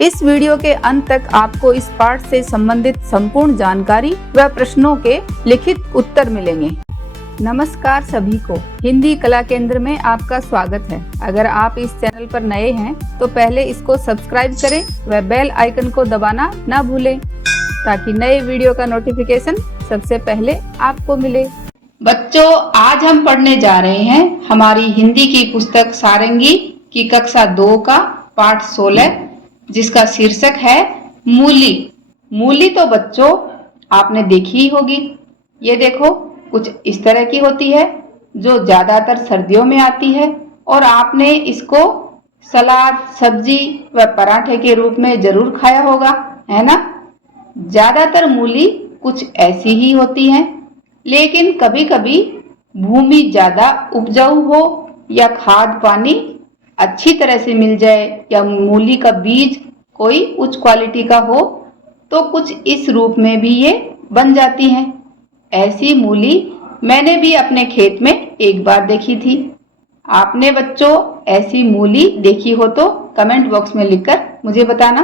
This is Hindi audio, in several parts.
इस वीडियो के अंत तक आपको इस पाठ से संबंधित संपूर्ण जानकारी व प्रश्नों के लिखित उत्तर मिलेंगे। नमस्कार सभी को, हिंदी कला केंद्र में आपका स्वागत है। अगर आप इस चैनल पर नए हैं तो पहले इसको सब्सक्राइब करें व बेल आइकन को दबाना ना भूलें ताकि नए वीडियो का नोटिफिकेशन सबसे पहले आपको मिले। बच्चों, आज हम पढ़ने जा रहे हैं हमारी हिंदी की पुस्तक सारंगी की कक्षा 2 का पाठ 16 जिसका शीर्षक है मूली। मूली तो बच्चों आपने देखी ही होगी। ये देखो, कुछ इस तरह की होती है जो ज्यादातर सर्दियों में आती है और आपने इसको सलाद, सब्जी व पराठे के रूप में जरूर खाया होगा, है ना। ज्यादातर मूली कुछ ऐसी ही होती हैं, लेकिन कभी कभी भूमि ज्यादा उपजाऊ हो या खाद पानी अच्छी तरह से मिल जाए या मूली का बीज कोई उच्च क्वालिटी का हो तो कुछ इस रूप में भी ये बन जाती हैं। ऐसी मूली मैंने भी अपने खेत में एक बार देखी थी। आपने बच्चों ऐसी मूली देखी हो तो कमेंट बॉक्स में लिखकर मुझे बताना।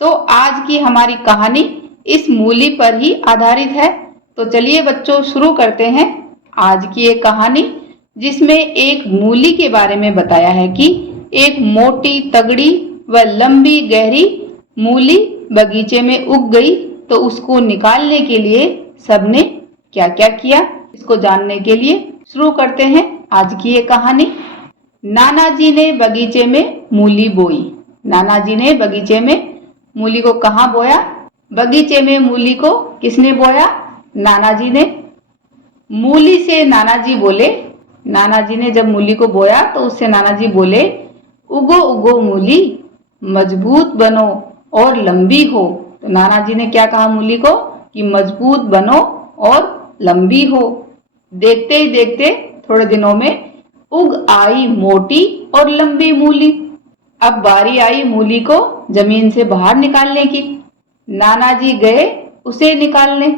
तो आज की हमारी कहानी इस मूली पर ही आधारित है। तो चलिए बच्चों शुरू करते हैं आज की एक कहानी, जिसमें एक मूली के बारे में बताया है कि एक मोटी, तगड़ी व लंबी गहरी मूली बगीचे में उग गई तो उसको निकालने के लिए सबने क्या क्या किया, इसको जानने के लिए शुरू करते हैं आज की ये कहानी। नाना जी ने बगीचे में मूली बोई। नाना जी ने बगीचे में मूली को कहाँ बोया? बगीचे में मूली को किसने बोया? नाना जी ने। मूली से नाना जी बोले, नाना जी ने जब मूली को बोया तो उससे नाना जी बोले, उगो उगो मूली, मजबूत बनो और लंबी हो। तो नाना जी ने क्या कहा मूली को कि मजबूत बनो और लंबी हो। देखते ही देखते थोड़े दिनों में उग आई मोटी और लंबी मूली। अब बारी आई मूली को जमीन से बाहर निकालने की। नाना जी गए उसे निकालने।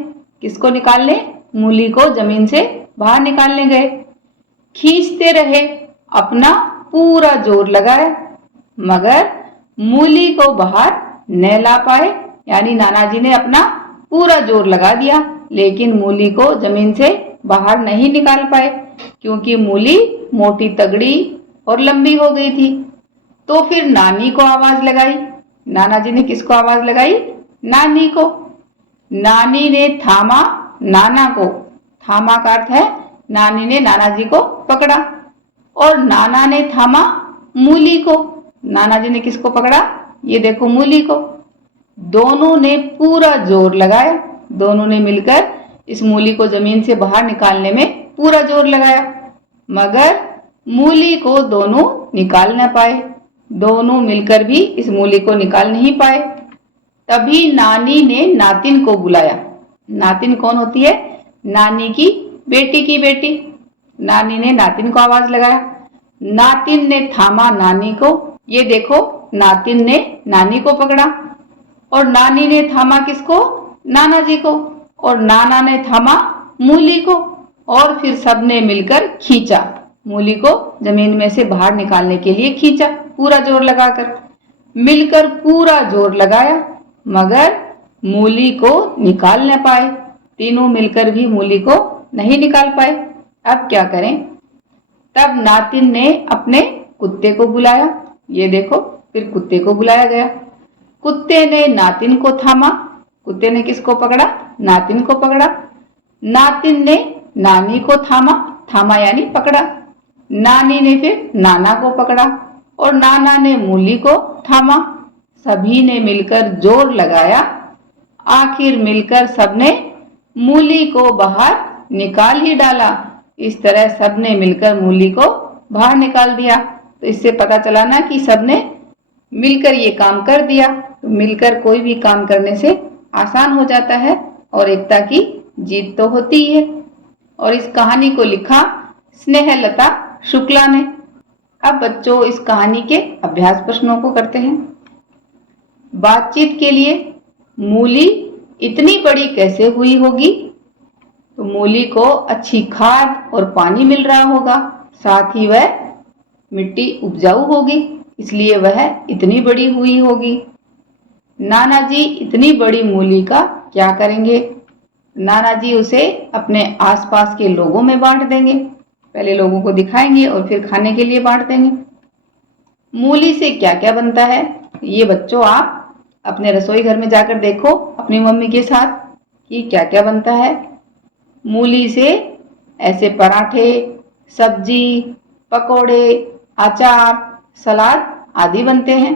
किसको निकालने? मूली को जमीन से बाहर निकालने गए। खींचते रहे, अपना पूरा जोर लगाया, मगर मूली को बाहर न ला पाए। यानी नाना जी ने अपना पूरा जोर लगा दिया लेकिन मूली को जमीन से बाहर नहीं निकाल पाए क्योंकि मूली मोटी, तगड़ी और लंबी हो गई थी। तो फिर नानी को आवाज लगाई। नाना जी ने किसको आवाज लगाई? नानी को। नानी ने थामा नाना को। थामा का अर्थ है नानी ने नाना जी को पकड़ा और नाना ने थामा मूली को। नाना जी ने किसको पकड़ा? ये देखो मूली को। दोनों ने पूरा जोर लगाया। दोनों ने मिलकर इस मूली को जमीन से बाहर निकालने में पूरा जोर लगाया, मगर मूली को दोनों निकाल न पाए। दोनों मिलकर भी इस मूली को निकाल नहीं पाए। तभी नानी ने नातिन को बुलाया। नातिन कौन होती है? नानी की बेटी की बेटी। नानी ने नातिन को आवाज लगाया। नातिन ने थामा नानी को। ये देखो, नातिन ने नानी को पकड़ा और नानी ने थामा किसको? नाना जी को। और नाना ने थामा मूली को और फिर सबने मिलकर खींचा। मूली को जमीन में से बाहर निकालने के लिए खींचा पूरा जोर लगाकर। मिलकर पूरा जोर लगाया मगर मूली को निकाल न पाए। तीनों मिलकर भी मूली को नहीं निकाल पाए। अब क्या करें? तब नातिन ने अपने कुत्ते को बुलाया। ये देखो, फिर कुत्ते को बुलाया गया। कुत्ते ने नातिन को थामा। कुत्ते ने किसको पकड़ा? नातिन को पकड़ा। नातिन ने नानी को थामा। थामा यानी पकड़ा। नानी ने फिर नाना को पकड़ा और नाना ने मूली को थामा। सभी ने मिलकर जोर लगाया। आखिर मिलकर सबने मूली को बाहर निकाल ही डाला। इस तरह सबने मिलकर मूली को बाहर निकाल दिया। तो इससे पता चला ना कि सबने मिलकर ये काम कर दिया। तो मिलकर कोई भी काम करने से आसान हो जाता है और एकता की जीत तो होती ही है। और इस कहानी को लिखा स्नेहलता शुक्ला ने। अब बच्चों इस कहानी के अभ्यास प्रश्नों को करते हैं। बातचीत के लिए मूली इतनी बड़ी कैसे हुई होगी? तो मूली को अच्छी खाद और पानी मिल रहा होगा, साथ ही वह मिट्टी उपजाऊ होगी, इसलिए वह इतनी बड़ी हुई होगी। नाना जी इतनी बड़ी मूली का क्या करेंगे? नाना जी उसे अपने आसपास के लोगों में बांट देंगे। पहले लोगों को दिखाएंगे और फिर खाने के लिए बांट देंगे। मूली से क्या क्या बनता है, ये बच्चों आप अपने रसोई घर में जाकर देखो अपनी मम्मी के साथ कि क्या क्या बनता है। मूली से ऐसे पराठे, सब्जी, पकोड़े, अचार, सलाद आदि बनते हैं।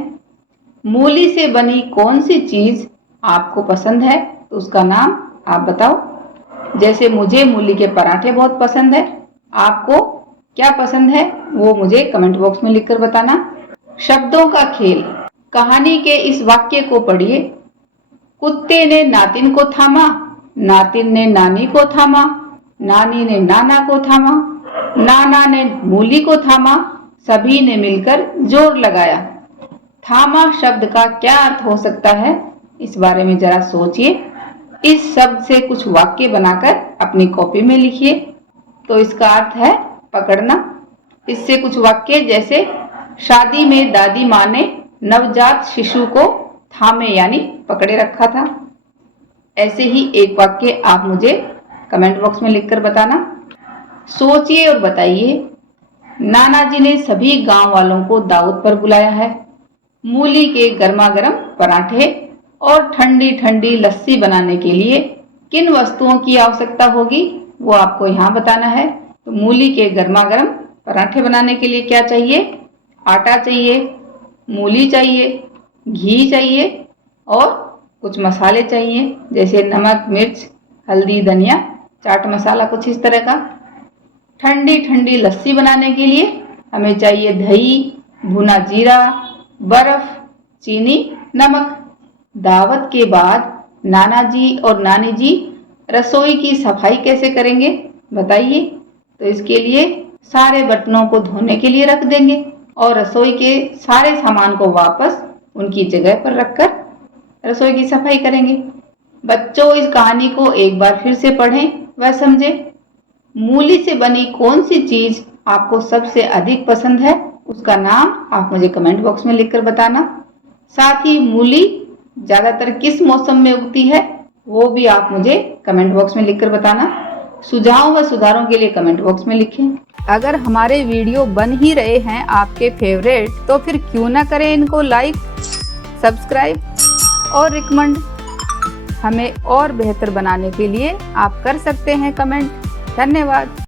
मूली से बनी कौन सी चीज आपको पसंद है तो उसका नाम आप बताओ। जैसे मुझे मूली के पराठे बहुत पसंद है, आपको क्या पसंद है वो मुझे कमेंट बॉक्स में लिखकर बताना। शब्दों का खेल, कहानी के इस वाक्य को पढ़िए। कुत्ते ने नातिन को थामा, नातिन ने नानी को थामा, नानी ने नाना को थामा, नाना ने मूली को थामा, सभी ने मिलकर जोर लगाया। थामा शब्द का क्या अर्थ हो सकता है, इस बारे में जरा सोचिए। इस शब्द से कुछ वाक्य बनाकर अपनी कॉपी में लिखिए। तो इसका अर्थ है पकड़ना। इससे कुछ वाक्य जैसे शादी में दादी माँ ने नवजात शिशु को थामे यानी पकड़े रखा था। ऐसे ही एक वाक्य आप मुझे कमेंट बॉक्स में लिखकर बताना। सोचिए और बताइए। नाना जी ने सभी गांव वालों को दावत पर बुलाया है। मूली के गर्मा गर्म पराठे और ठंडी ठंडी लस्सी बनाने के लिए किन वस्तुओं की आवश्यकता होगी वो आपको यहाँ बताना है। तो मूली के गर्मा गर्म पराठे बनाने के लिए क्या चाहिए? आटा चाहिए, मूली चाहिए, घी चाहिए और कुछ मसाले चाहिए जैसे नमक, मिर्च, हल्दी, धनिया, चाट मसाला, कुछ इस तरह का। ठंडी ठंडी लस्सी बनाने के लिए हमें चाहिए दही, भुना जीरा, बर्फ, चीनी, नमक। दावत के बाद नाना जी और नानी जी रसोई की सफाई कैसे करेंगे बताइए। तो इसके लिए सारे बर्तनों को धोने के लिए रख देंगे और रसोई के सारे सामान को वापस उनकी जगह पर रखकर रसोई की सफाई करेंगे। बच्चों इस कहानी को एक बार फिर से पढ़ें व समझें। मूली से बनी कौन सी चीज आपको सबसे अधिक पसंद है उसका नाम आप मुझे कमेंट बॉक्स में लिखकर बताना। साथ ही मूली ज्यादातर किस मौसम में उगती है वो भी आप मुझे कमेंट बॉक्स में लिखकर बताना। सुझाव व सुधारों के लिए कमेंट बॉक्स में लिखें। अगर हमारे वीडियो बन ही रहे हैं आपके फेवरेट तो फिर क्यों ना करें इनको लाइक, सब्सक्राइब और रिकमेंड। हमें और बेहतर बनाने के लिए आप कर सकते हैं कमेंट। धन्यवाद।